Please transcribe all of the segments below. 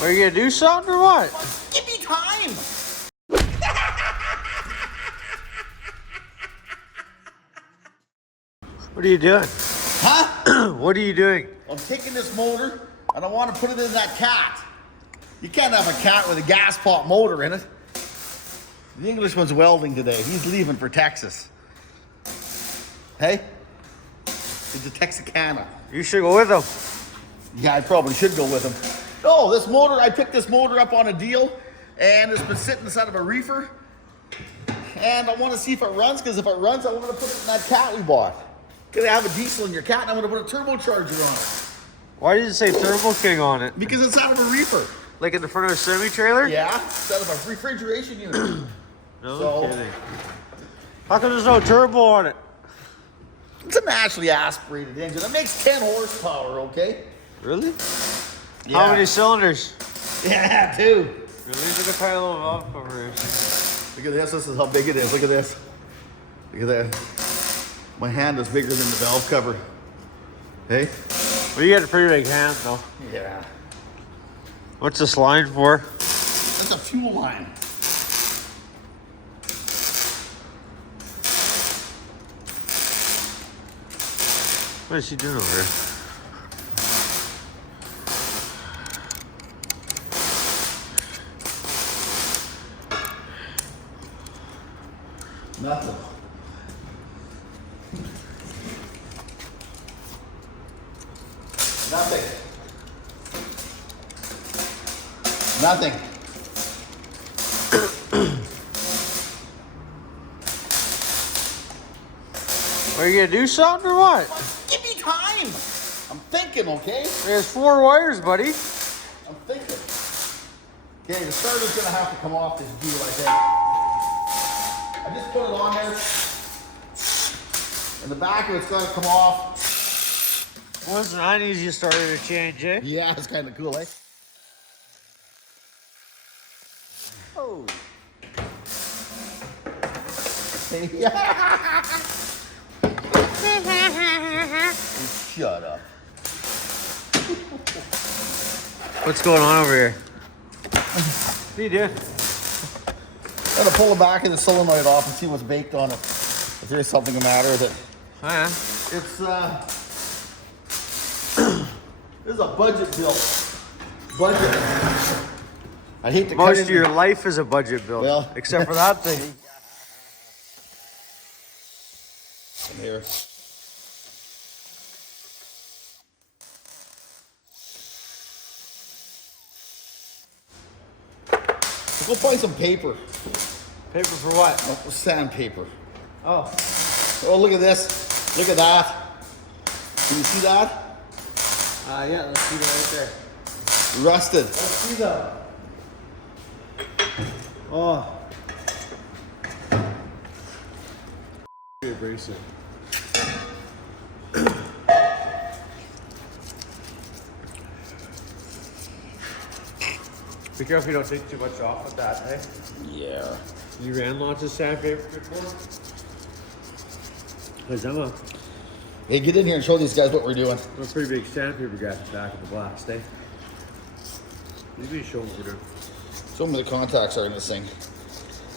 Are you gonna do something or what? Give me time. What are you doing? Huh? What are you doing? I'm taking this motor and I want to put it in that cat. You can't have a cat with a gas pump motor in it. The Englishman's welding today. He's leaving for Texas. Hey? It's a Texarkana. You should go with him. Yeah, I probably should go with him. No, this motor, I picked this motor up on a deal and it's been sitting inside of a reefer. And I want to see if it runs, because if it runs, I want to put it in that cat we bought. Because I have a diesel in your cat and I'm going to put a turbocharger on it. Why did it say Turbo King on it? Because it's out of a reefer. Like in the front of a semi-trailer? Yeah, it's out of a refrigeration unit. No kidding. How come there's no turbo on it? It's a naturally aspirated engine. It makes 10 horsepower, okay? Really? Yeah. How many cylinders? Yeah, 2. Really? Look at tiny little valve cover. Look at this. This is how big it is. Look at this. Look at that. My hand is bigger than the valve cover. Hey? Well, you got a pretty big hand, though. Yeah. What's this line for? That's a fuel line. What is he doing over here? Nothing. Nothing. Nothing. Are you gonna do something or what? Give me time. I'm thinking, okay? There's 4 wires, buddy. I'm thinking. Okay, the starter's gonna have to come off this deal, I think. I just put it on there. And the back of it's gonna come off. Once the 90s, you started to change, eh? Yeah, it's kind of cool, eh? Oh. Shut up. What's going on over here? What are you doing? I'm gonna pull the back of the solenoid off and see what's baked on it. If there's something the matter with it. Oh, yeah. It's this is a budget bill. Budget. I hate to cut Most it of your life is a budget bill, Well. except for that thing. Here. Go find some paper. Paper for what? Oh, sandpaper. Oh. Oh, look at this. Look at that. Can you see that? Yeah, let's see that right there. Rusted. Let's see that. Oh. Abrasive. Be careful you don't take too much off with that, eh? Yeah. You ran lots of sandpaper before? Because Hey, get in here and show these guys what we're doing. I'm a pretty big sandpaper guy at the back of the blast, eh? Let me show them what we're doing. Show them where the contacts are in this thing.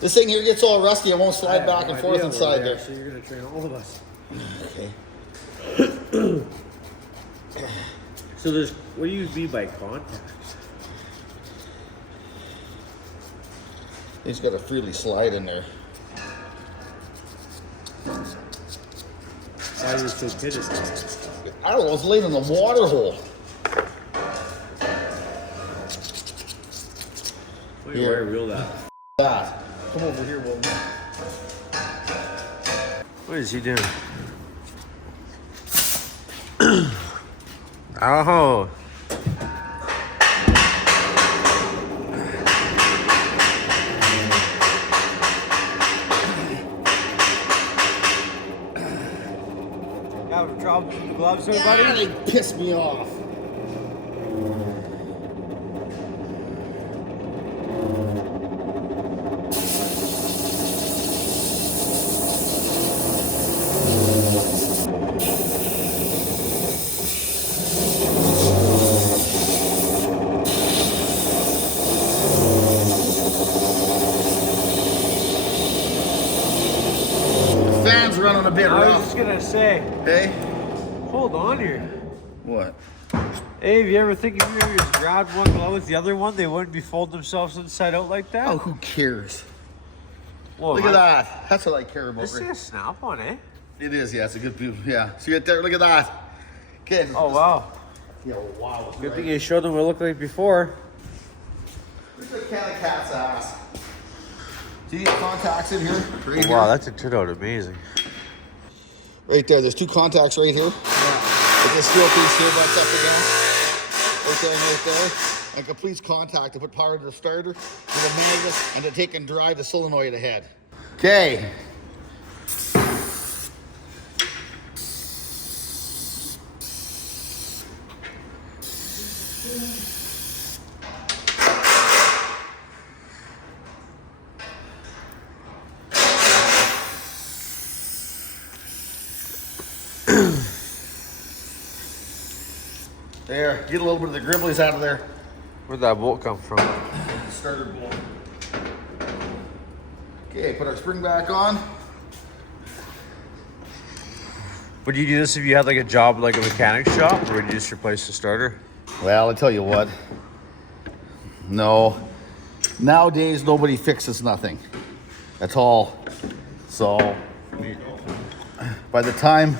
This thing here gets all rusty. It won't slide back and forth inside there. So you're going to train all of us. Okay. So there's, what do you mean by contacts? He's got to freely slide in there. Why do you so pitted? I don't know. It's laying in the water hole. Why do you wire wheel that? That. Come over here, Wilma. What is he doing? Oh. Having trouble with the gloves, everybody? Yeah, they pissed me off. a bit I was rough. just gonna say, Hey? hold on here. What? Hey, have you ever think if you ever just grabbed one glove with the other one, they wouldn't be folding themselves inside out like that? Oh, who cares? Whoa, Look at that. That's what I care about. This is a snap on, eh? It is, yeah. It's a good view. Yeah. See it there? Look at that. Okay. Oh, wow. Yeah, wow. Good thing you showed them what it looked like before. Look at the can of cat's ass. See the contacts in here? Right Wow, here? that turned out amazing. Right there. There's two contacts right here. With this steel piece here butts up against. Right there and right there. And completes contact to put power to the starter with a magnet and to take and dry the solenoid ahead. Okay. There, get a little bit of the gribblies out of there. Where'd that bolt come from? Starter bolt. Okay, put our spring back on. Would you do this if you had like a job like a mechanic shop, or would you just replace the starter? Well, I tell you what. No. Nowadays, nobody fixes nothing. That's all. So, by the time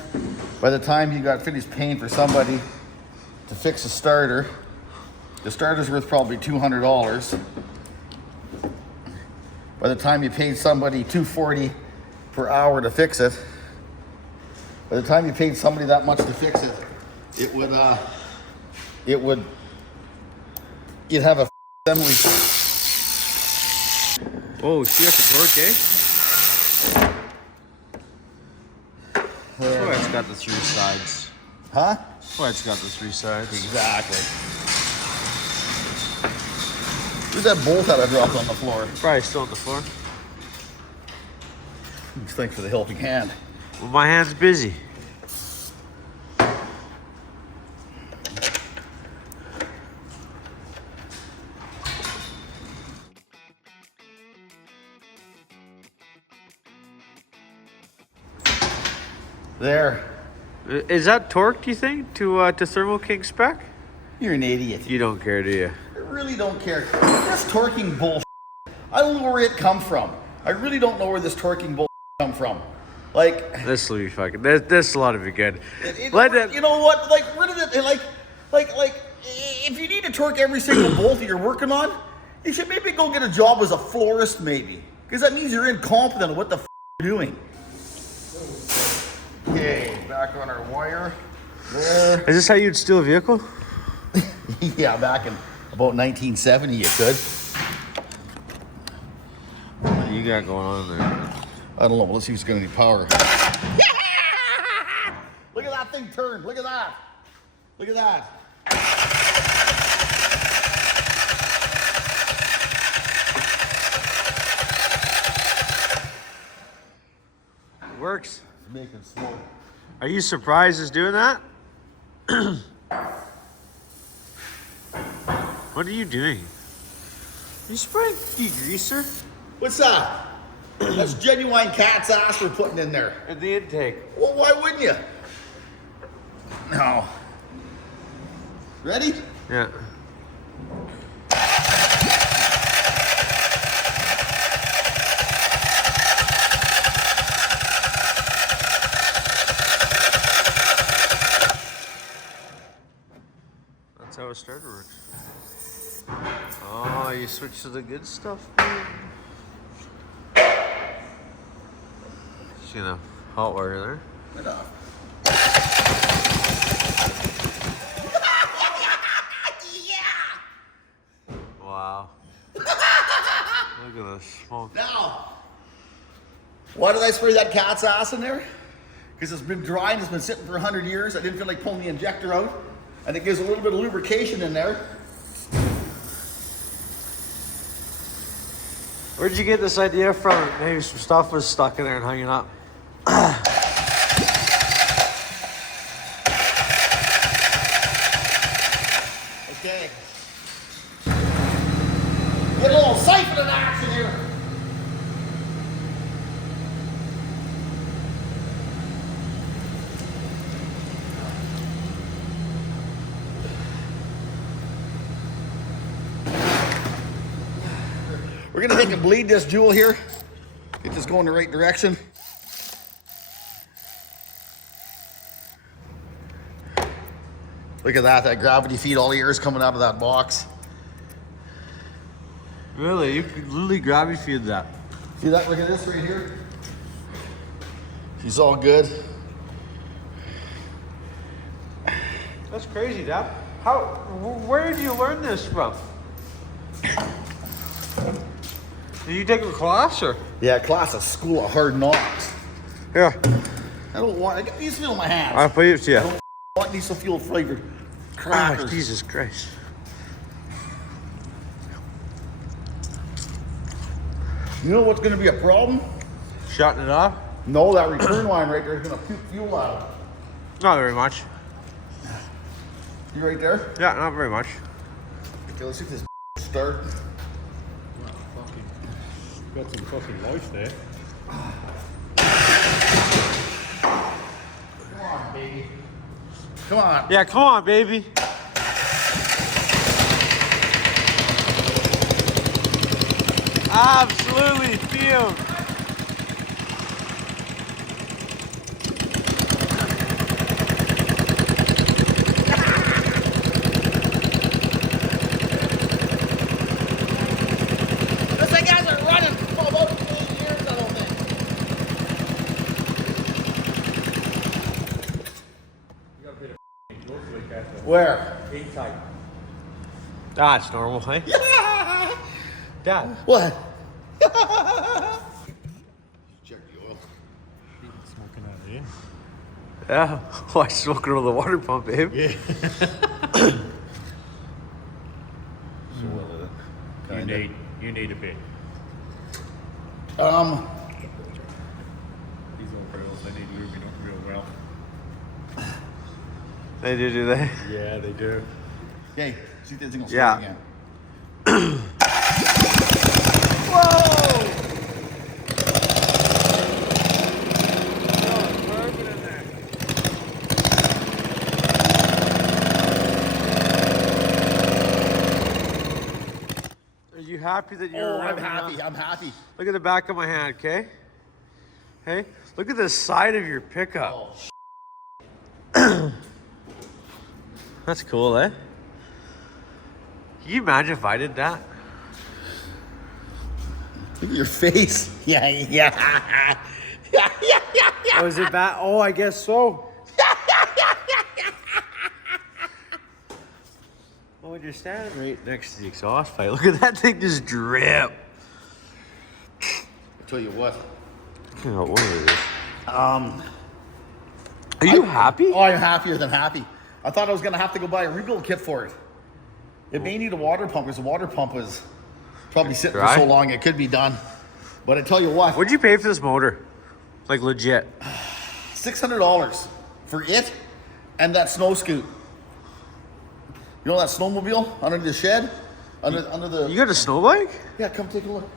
you got finished paying for somebody to fix a starter, the starter's worth probably $200. By the time you paid somebody $240 per hour to fix it, by the time you paid somebody that much to fix it, you'd have a assembly. Oh, see that's the torque, eh? Oh, it's got the three sides. Huh? Oh, it's got the three sides. Exactly. Where's that bolt that I dropped on the floor? Probably still on the floor. Thanks for the helping hand. Well, my hand's busy. There. Is that torque, do you think, to Thermo King spec? You're an idiot. You don't care, do you? I really don't care. This torquing bullshit, I don't know where it come from. I really don't know where this torquing bullshit come from. Like, This will be fucking. This will ought to be good. you know what? Like, where did it? Like, if you need to torque every single bolt that you're working on, you should maybe go get a job as a florist, maybe, because that means you're incompetent at what the you're doing. Okay, back on our wire. There. Is this how you'd steal a vehicle? Yeah, back in about 1970, you could. What do you got going on there? I don't know. Let's see who's going to need power. Look at that thing turn. Look at that. Look at that. It works. It's making slow. Are you surprised it's doing that? What are you doing? You spraying degreaser? What's that? That's genuine cat's ass we're putting in there. In the intake. Well, why wouldn't you? No. Ready? Yeah. That's how a starter works. Oh, you switch to the good stuff. See the hot wire there? Right off. Wow. Look at the smoke. Now, why did I spray that cat's ass in there? Because it's been dry and it's been sitting for 100 years. I didn't feel like pulling the injector out. And it gives a little bit of lubrication in there. Where'd you get this idea from? Maybe some stuff was stuck in there and hanging up. Okay. Get a little siphon in action here. We're gonna take and bleed this jewel here. Get this going the right direction. Look at that gravity feed, all the air is coming out of that box. Really? You could literally gravity feed that. See that? Look at this right here. He's all good. That's crazy, Dad. Where did you learn this from? Did you take a class or? Yeah, class of School of Hard Knocks. Yeah. I don't want, I got these feel in my hands. I'll put it to you. I don't want diesel fuel flavored Oh, crackers. Jesus Christ. You know what's gonna be a problem? Shutting it off? No, that return line right there is gonna puke fuel out. Not very much. You right there? Yeah, not very much. Okay, let's see if this start. Got some fucking life there. Come on, baby. Come on. Yeah, come on, baby. Absolutely, feel. This thing hasn't running for about 8 years, I don't think. You got a bit of Where? A-type. That's normal, hey? Dad. What? Check the oil. Smoking out of here. Yeah. Why smoking on the water pump, babe? Yeah. You need a bit. Um. These old girls, they need lubing up real well. They do they? Yeah, they do. Okay, see if this thing will Yeah. start again. Are you happy that you're I'm revving happy. up? I'm happy. Look at the back of my hand, okay? Hey, look at the side of your pickup. Oh, That's cool, eh? Can you imagine if I did that? look at your face. Yeah, yeah. Oh, is it bad? Oh, I guess so. Well, when you're standing right next to the exhaust pipe, look at that thing just drip. I'll tell you what. I don't know what it is. Um. Are you happy? Oh, I'm happier than happy. I thought I was gonna have to go buy a rebuild kit for it. It may need a water pump because the water pump was probably sitting Dry? for so long it could be done. But I tell you what, What'd you pay for this motor? Like legit. $600 for it and that snow scoot. You know that snowmobile under the shed, under the. You got a snow bike? Yeah, come take a look.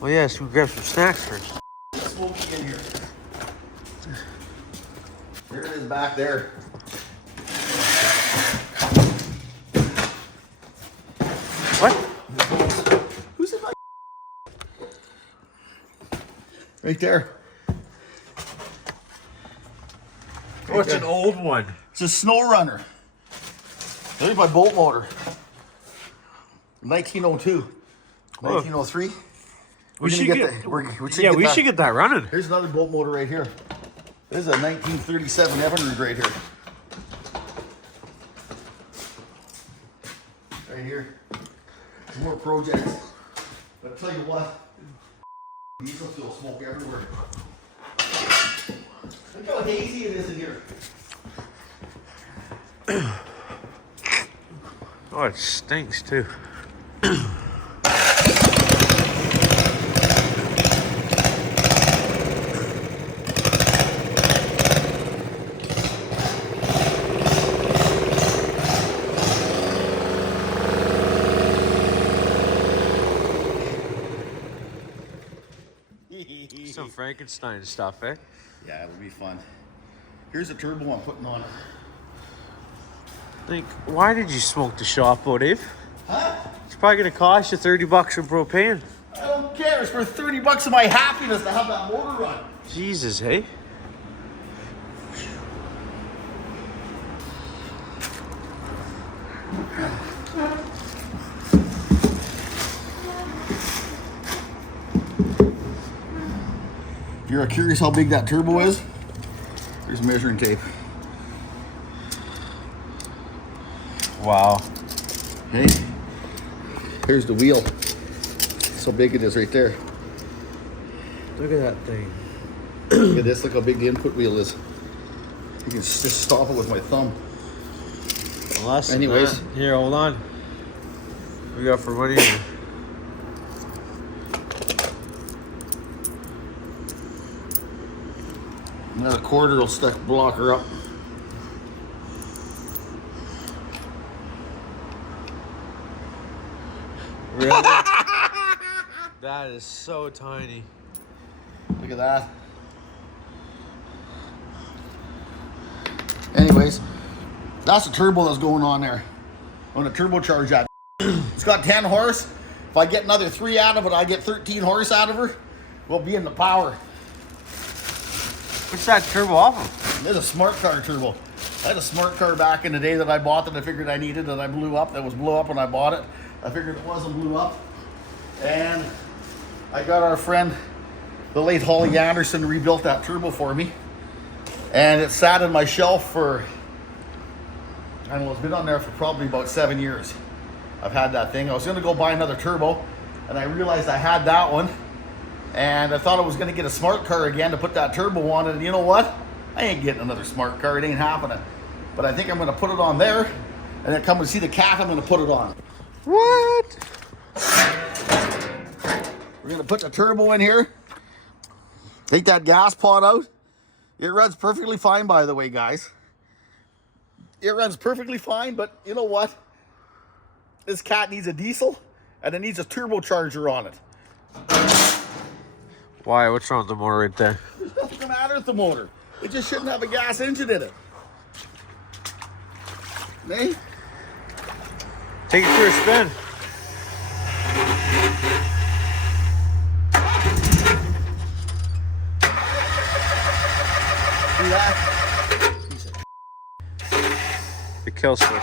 Well, yeah, so we grab some snacks first. Smoky in here. There it is back there. What? Who's in my? Right there. Oh, it's an old one. It's a snow runner. There's my bolt motor. 1902. 1903. We should get. We should get that running. Here's another bolt motor right here. This is a 1937 Avery right here. Right here. Some more projects. But I'll tell you what, diesel fuel smoke everywhere. Look how hazy it is in here. Oh, it stinks too. Some Frankenstein stuff, eh? Yeah, it'll be fun. Here's a turbo I'm putting on. Like, why did you smoke the Shoaf, Dave? Huh? probably gonna cost you 30 bucks in propane. I don't care. It's worth 30 bucks of my happiness to have that motor run. Jesus, hey? If you're curious how big that turbo is, there's measuring tape. Wow. Okay. Here's the wheel. That's how big it is right there. Look at that thing. Look at this. Look how big the input wheel is. You can just stop it with my thumb. Anyways. Here, hold on. What we got for money here? Another quarter will stick blocker up. Really? That is so tiny. Look at that. Anyways, that's the turbo that's going on there. I'm gonna turbocharge that. It's got 10 horse. If I get another 3 out of it, I get 13 horse out of her. We'll be in the power. What's that turbo off of? This is a smart car turbo. I had a smart car back in the day that I bought that I figured I needed, that I blew up. That was blew up when I bought it. I figured it wasn't blew up. And I got our friend, the late Holly Anderson, rebuilt that turbo for me. And it sat in my shelf for, I don't know, it's been on there for probably about 7 years. I've had that thing. I was gonna go buy another turbo, and I realized I had that one. And I thought I was gonna get a smart car again to put that turbo on it. And you know what? I ain't getting another smart car. It ain't happening. But I think I'm gonna put it on there, and then come and see the cat. I'm gonna put it on. What? We're gonna put the turbo in here. Take that gas pot out. It runs perfectly fine, by the way, guys. It runs perfectly fine, but you know what? This cat needs a diesel, and it needs a turbocharger on it. Why? What's wrong with the motor right there? There's nothing the matter with the motor. It just shouldn't have a gas engine in it. Hey? Take it for a spin. See that? The kill switch.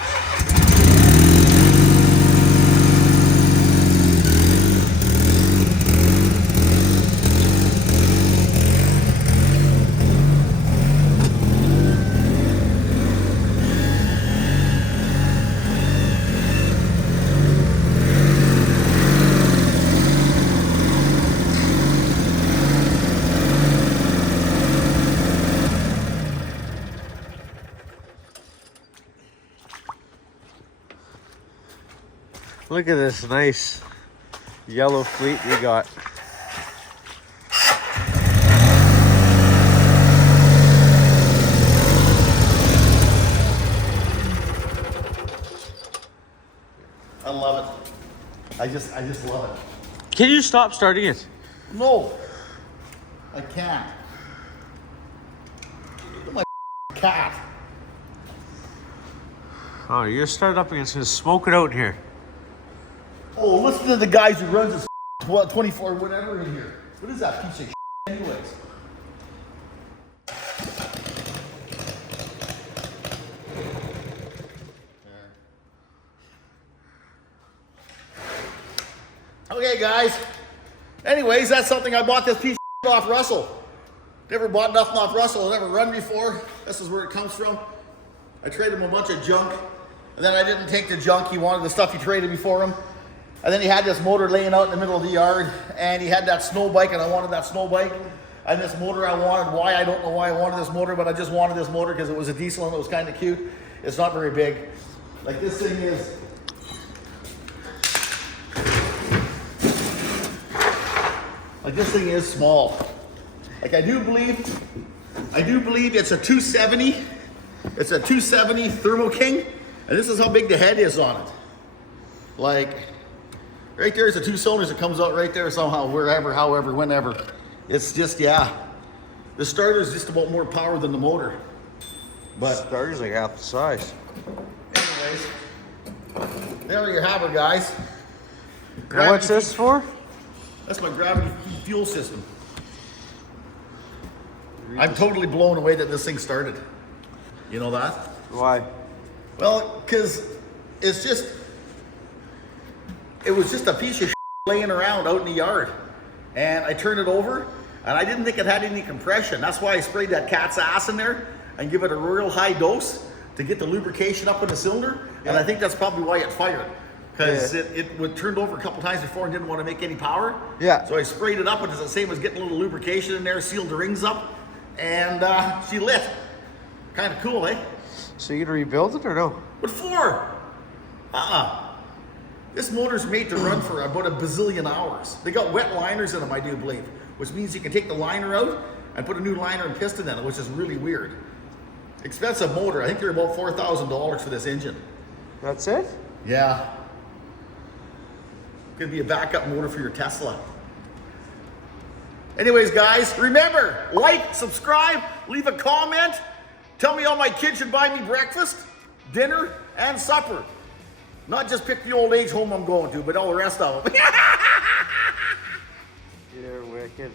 Look at this nice yellow fleet we got. I love it. I just love it. Can you stop starting it? No, I can't. Look at my cat. Oh, you're gonna start it up again. It's gonna smoke it out in here. Oh, listen to the guys who runs this 24 whatever in here. What is that piece of anyways? Okay, guys. Anyways, that's something I bought this piece of off Russell. Never bought nothing off Russell. Never run before. This is where it comes from. I traded him a bunch of junk, and then I didn't take the junk. He wanted the stuff he traded me for him. And then he had this motor laying out in the middle of the yard, and he had that snow bike, and I wanted that snow bike. And this motor I wanted. Why? I don't know why I wanted this motor, but I just wanted this motor because it was a diesel and it was kind of cute. It's not very big. Like this thing is. Like this thing is small. Like I do believe it's a 270. It's a 270 Thermo King, and this is how big the head is on it. Like. Right there is the 2 cylinders that comes out right there somehow, wherever, however, whenever. It's just, yeah. The starter is just about more power than the motor. But Starter's like half the size. anyways, there you have it, guys. And what's this for? That's my gravity fuel system. I'm totally blown away that this thing started. You know that? Why? Well, because it was just a piece of laying around out in the yard. And I turned it over, and I didn't think it had any compression. That's why I sprayed that cat's ass in there and give it a real high dose to get the lubrication up in the cylinder. And I think that's probably why it fired. Because it would turned over a couple times before and didn't want to make any power. Yeah. So I sprayed it up, and it's the same as getting a little lubrication in there, sealed the rings up, and she lit. Kind of cool, eh? So you gonna rebuild it or no? What for? This motor's made to run for about a bazillion hours. They got wet liners in them, I do believe, which means you can take the liner out and put a new liner and piston in it, which is really weird. Expensive motor. I think they're about $4,000 for this engine. That's it? Yeah. Could be a backup motor for your Tesla. Anyways, guys, remember, like, subscribe, leave a comment. Tell me how my kids should buy me breakfast, dinner, and supper. Not just pick the old age home I'm going to, but all the rest of them. You're wicked.